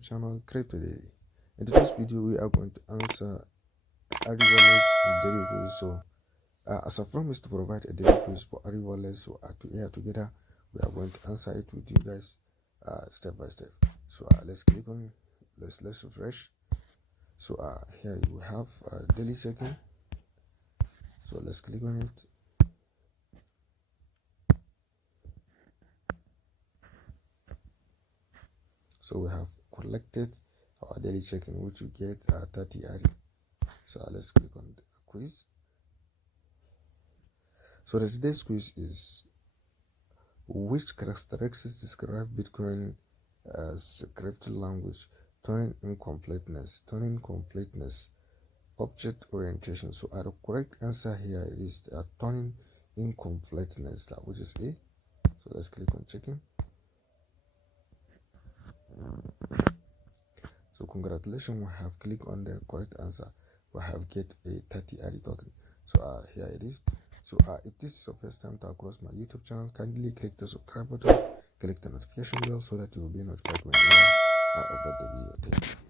YouTube channel Crypto Daily. In today's video, we are going to answer ARI wallet daily quiz. So, as I promised to provide a daily quiz for ARI wallet, so together we are going to answer it with you guys step by step. So, let's click on let's refresh. So, here you have daily check-in. So, let's click on it. So we have collected our daily check-in, which we get 30 ARI. So let's click on the quiz. So today's quiz is: which characteristics describe Bitcoin scripted language? Turning incompleteness, object orientation. So the correct answer here is turning incompleteness, which is A. So let's click on checking. So congratulations, we have clicked on the correct answer. We have get a 30 ARI token. So here it is. So if this is your first time to across my YouTube channel, kindly click the subscribe button, click the notification bell so that you will be notified whenever I upload the video. Thank you.